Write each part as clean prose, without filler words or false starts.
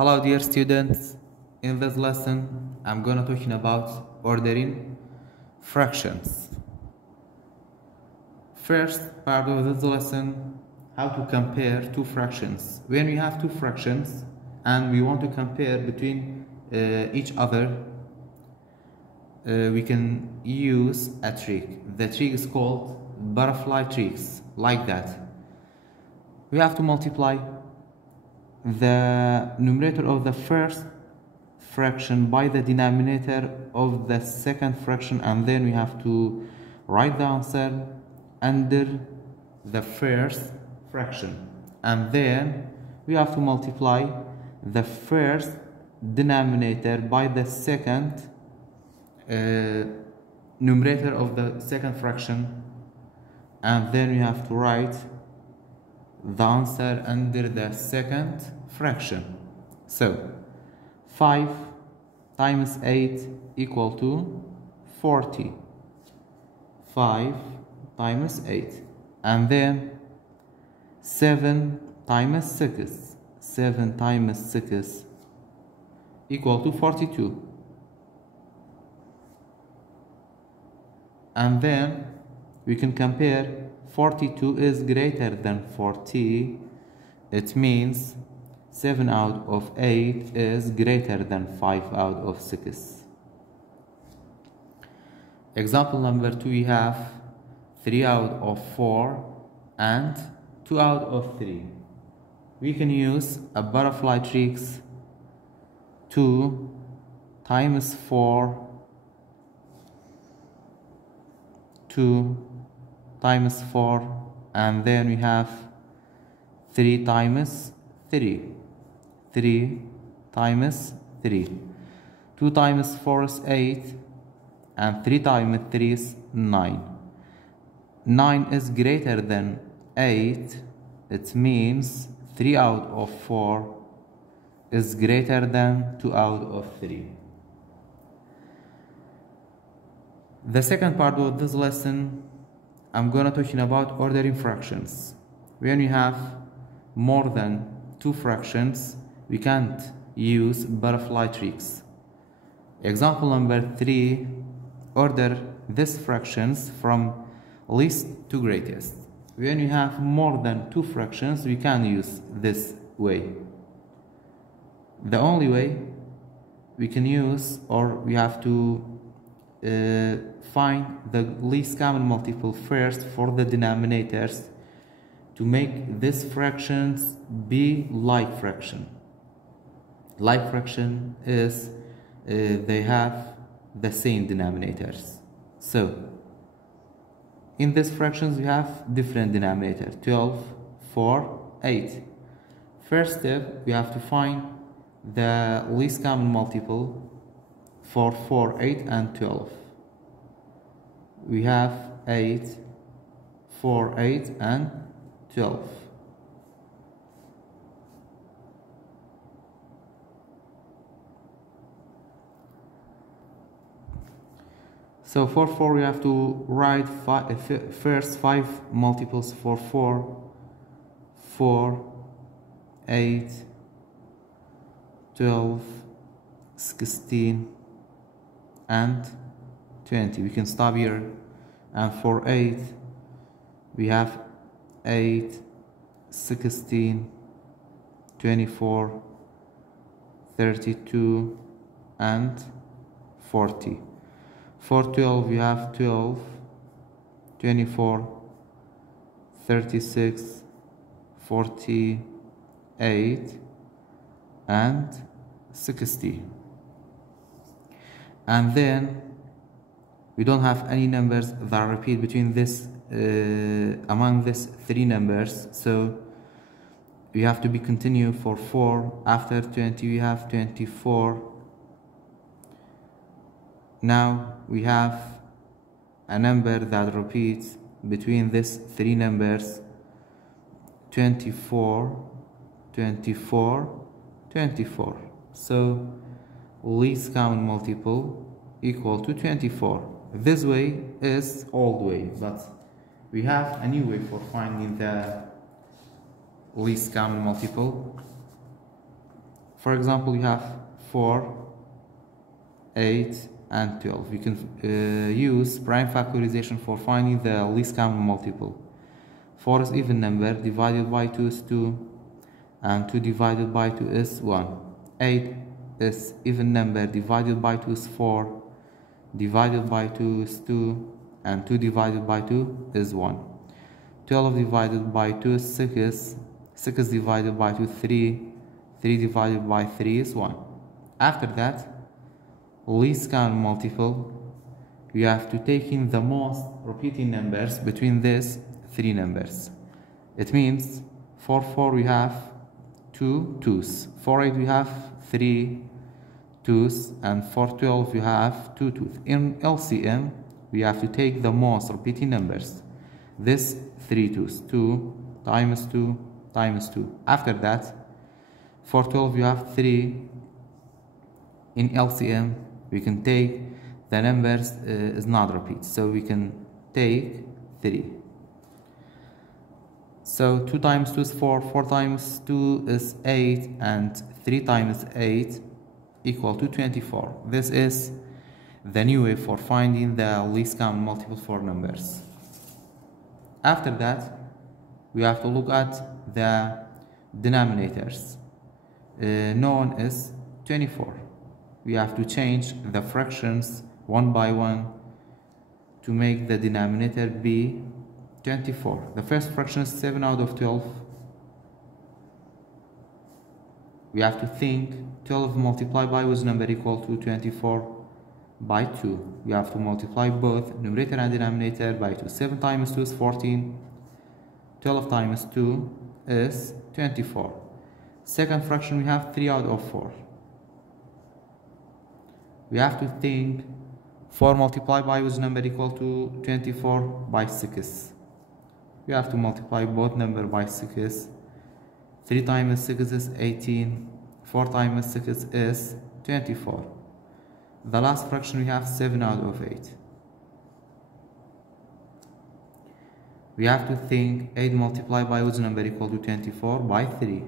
Hello dear students, in this lesson I'm gonna talking about ordering fractions. First part of this lesson, how to compare two fractions. When we have two fractions and we want to compare between each other, we can use a trick. The trick is called butterfly tricks, like that. We have to multiply the numerator of the first fraction by the denominator of the second fraction, and then we have to write the answer under the first fraction, and then we have to multiply the first denominator by the second numerator of the second fraction, and then we have to write the answer under the second fraction. So 5 times 8 equal to 40. 5 times 8. And then 7 times 6. 7 times 6 equal to 42. And then we can compare. 42 is greater than 40. It means 7 out of 8 is greater than 5 out of 6. Example number 2, we have 3 out of 4 and 2 out of 3. We can use a butterfly tricks. 2 times 4, 2 times 4, and then we have 3 times 3. 3 times 3. 2 times 4 is 8, and 3 times 3 is 9. 9 is greater than 8. It means 3 out of 4 is greater than 2 out of 3. The second part of this lesson, I'm gonna talking about ordering fractions. When we have more than two fractions, we can't use butterfly tricks. Example number 3, order these fractions from least to greatest. When we have more than two fractions, we can use this way. The only way we can use, or we have to find the least common multiple first for the denominators to make these fractions be like fraction. Like fraction is they have the same denominators. So in these fractions we have different denominators: 12, 4, 8. First step, we have to find the least common multiple for 4, 8 and 12. We have 8, 4, 8 and 12. So for 4 we have to write first 5 multiples for 4. 4, 8, 12, 16 and 20. We can stop here. And for 8 we have 8, 16, 24, 32 and 40. For 12 we have 12, 24, 36, 48 and 60. And then we don't have any numbers that repeat between this among these three numbers, so we have to be continue for 4. After 20 we have 24. Now we have a number that repeats between these three numbers: 24, 24, 24. So least common multiple equal to 24. This way is old way, but we have a new way for finding the least common multiple. For example, you have 4, 8, and 12. You can use prime factorization for finding the least common multiple. 4 is even number, divided by 2 is 2, and 2 divided by 2 is 1. 8 is even number, divided by 2 is 4, divided by 2 is 2, and 2 divided by 2 is 1. 12 divided by 2 is 6, 6 divided by 2 is 3, 3 divided by 3 is 1. After that, least common multiple, we have to take in the most repeating numbers between these three numbers. It means for 4 we have 2 2's, for 8 we have 3 2's, and for 12 we have 2 2's. In LCM, we have to take the most repeating numbers. This 3 2's, 2 times 2 times 2. After that, for 12 you have 3. In LCM, we can take the numbers is not repeat, so we can take 3. So 2 times 2 is 4, 4 times 2 is 8, and 3 times 8 equal to 24. This is the new way for finding the least common multiple for numbers. After that, we have to look at the denominators. Known as 24. We have to change the fractions one by one to make the denominator be 24. The first fraction is 7 out of 12. We have to think 12 multiplied by which number equal to 24 by 2. We have to multiply both numerator and denominator by 2. 7 times 2 is 14. 12 times 2 is 24. Second fraction, we have 3 out of 4. We have to think 4 multiplied by which number equal to 24 by 6. We have to multiply both number by 6. 3 times 6 is 18. 4 times 6 is 24. The last fraction, we have 7 out of 8. We have to think 8 multiplied by which number equal to 24 by 3.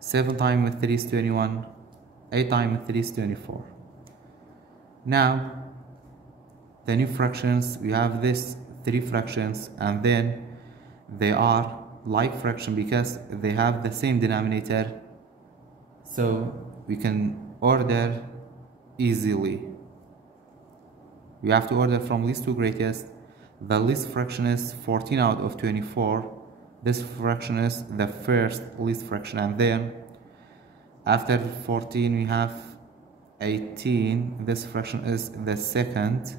7 times 3 is 21. 8 times 3 is 24. Now, the new fractions, we have this 3 fractions, and then they are like fraction because they have the same denominator, so we can order easily. We have to order from least to greatest. The least fraction is 14 out of 24. This fraction is the first least fraction, and then after 14 we have 18. This fraction is the second,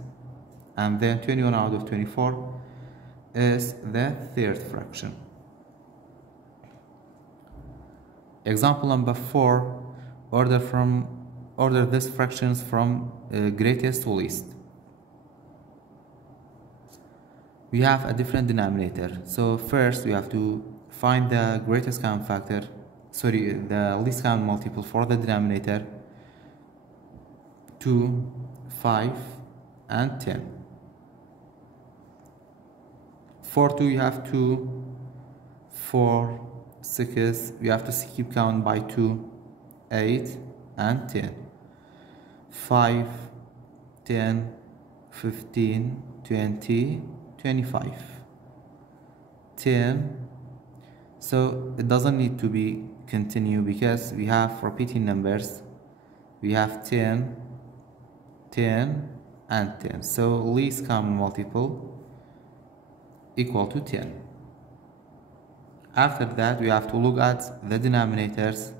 and then 21 out of 24 is the third fraction. Example number 4, order these fractions from greatest to least. We have a different denominator, so first we have to find the greatest common factor, the least common multiple for the denominator. 2, 5, and 10. For 2 you have 2, 4, 6, we have to keep count by 2, 8, and 10. 5, 10, 15, 20, 25. 10. So it doesn't need to be continue because we have repeating numbers. We have 10, 10, and 10. So least common multiple equal to 10. After that, we have to look at the denominators.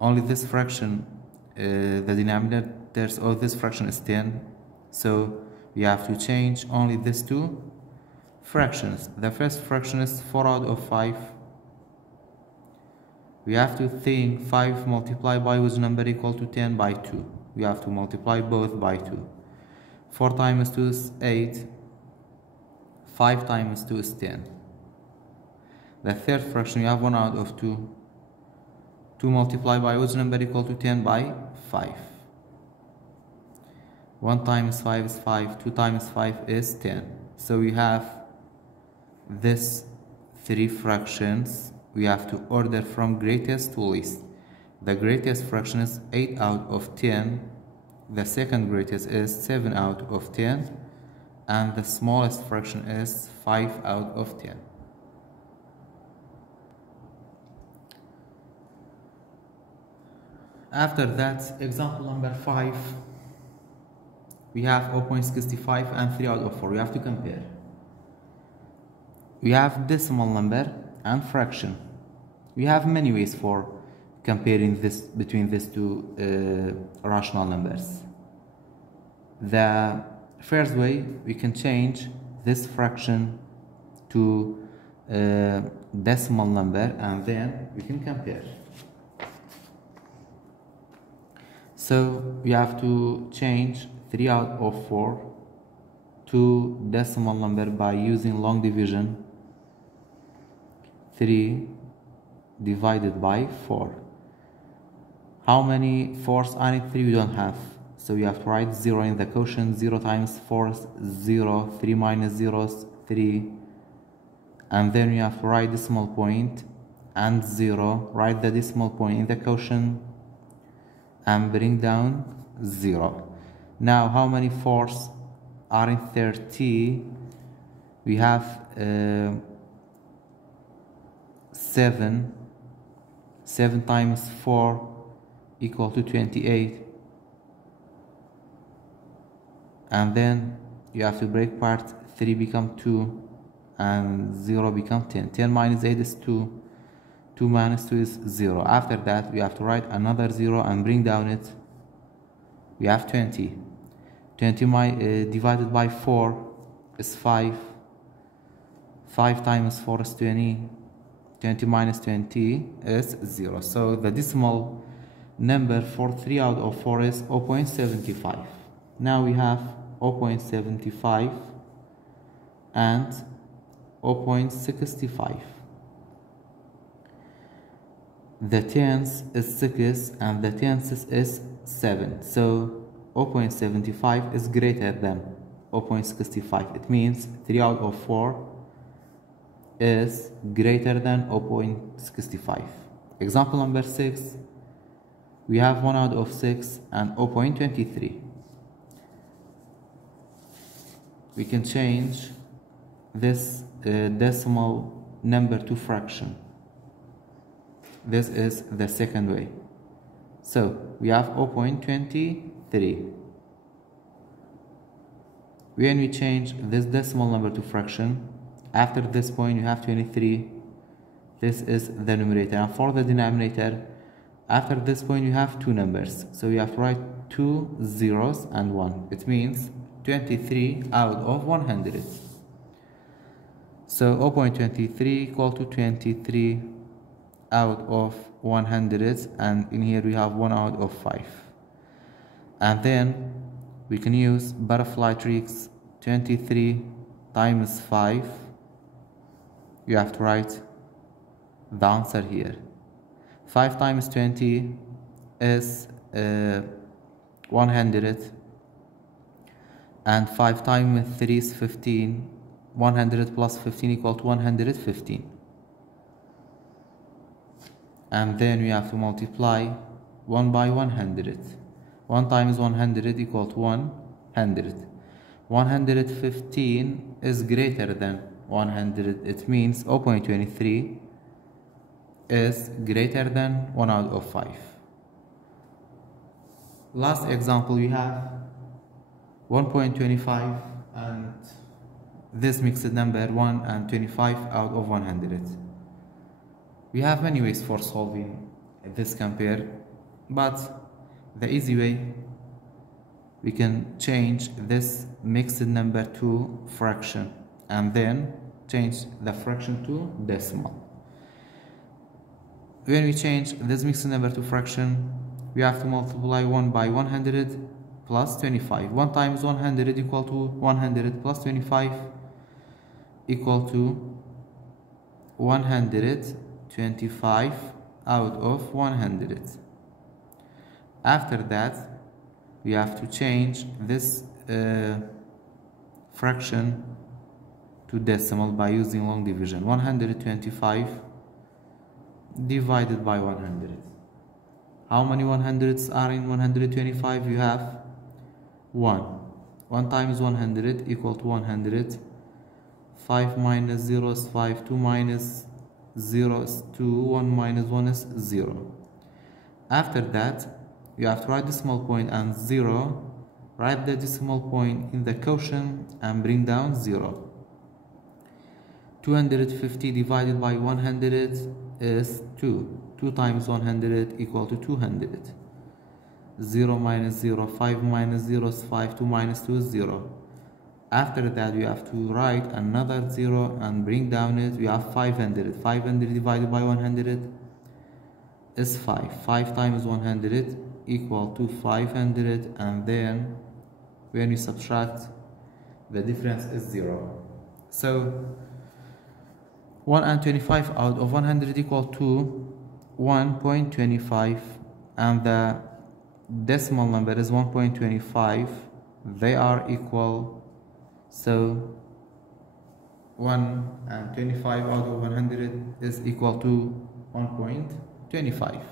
Only this fraction, the denominators of this fraction is 10. So we have to change only these two fractions. The first fraction is 4 out of 5. We have to think 5 multiplied by which number equal to 10 by 2. We have to multiply both by 2. 4 times 2 is 8. 5 times 2 is 10. The third fraction, we have 1 out of 2. 2 multiplied by which number equal to 10 by 5. 1 times 5 is 5. 2 times 5 is 10. So we have this 3 fractions we have to order from greatest to least. The greatest fraction is 8 out of 10. The second greatest is 7 out of 10. And the smallest fraction is 5 out of 10. After that, example number 5, we have 0.65 and 3 out of 4. We have to compare. We have decimal number and fraction. We have many ways for comparing this between these two rational numbers. The first way, we can change this fraction to decimal number and then we can compare. So we have to change 3 out of 4 to decimal number by using long division. 3 divided by 4. How many 4s are in 3? We don't have. So we have to write 0 in the quotient. 0 times 4 is 0. 3 minus 0 is 3. And then we have to write decimal point and 0. Write the decimal point in the quotient and bring down 0. Now, how many 4s are in 30? We have 7. 7 times 4 equal to 28. And then you have to break part. 3 become 2 and 0 become 10. 10 minus 8 is 2. 2 minus 2 is 0. After that, we have to write another 0 and bring down it. We have 20. 20 divided by 4 is 5. 5 times 4 is 20. 20 minus 20 is 0. So the decimal number for 3 out of 4 is 0.75. Now we have 0.75 and 0.65. The tens is 6 and the tenths is 7. So 0.75 is greater than 0.65. It means 3 out of 4 is greater than 0.65. Example number 6. We have 1 out of 6 and 0.23. We can change this decimal number to fraction. This is the second way. So we have 0.23. When we change this decimal number to fraction, after this point you have 23. This is the numerator. And for the denominator, after this point you have two numbers. So you have to write 2 zeros and 1. It means 23 out of 100. So 0.23 equal to 23 out of 100, and in here we have 1 out of 5. And then we can use butterfly tricks. 23 times 5. You have to write the answer here. 5 times 20 is 100, and 5 times 3 is 15. 100 plus 15 equal to 115. And then we have to multiply 1 by 100. 1 times 100 equal to 100. 115 is greater than 100. It means 0.23 is greater than 1 out of 5. Last example, we have 1.25 and this mixed number 1 and 25 out of 100. We have many ways for solving this compare, but the easy way, we can change this mixed number to fraction and then change the fraction to decimal. When we change this mixed number to fraction, we have to multiply 1 by 100 plus 25. 1 times 100 equal to 100 plus 25 equal to 125 out of 100. After that, we have to change this fraction to decimal by using long division. 125 divided by 100. How many 100s are in 125? You have 1. 1 times 100 equal to 100. 5 minus 0 is 5. 2 minus 0 is 2. 1 minus 1 is 0. After that, you have to write decimal point and 0. Write the decimal point in the quotient and bring down 0. 250 divided by 100 is 2. 2 times 100 equal to 200. 0 minus 0, 5 minus 0 is 5, 2 minus 2 is 0. After that, you have to write another 0 and bring down it. You have 500. 500 divided by 100 is 5. 5 times 100 equal to 500, and then when you subtract, the difference is 0. So 1 and 25 out of 100 equal to 1.25, and the decimal number is 1.25. They are equal. So 1 and 25 out of 100 is equal to 1.25.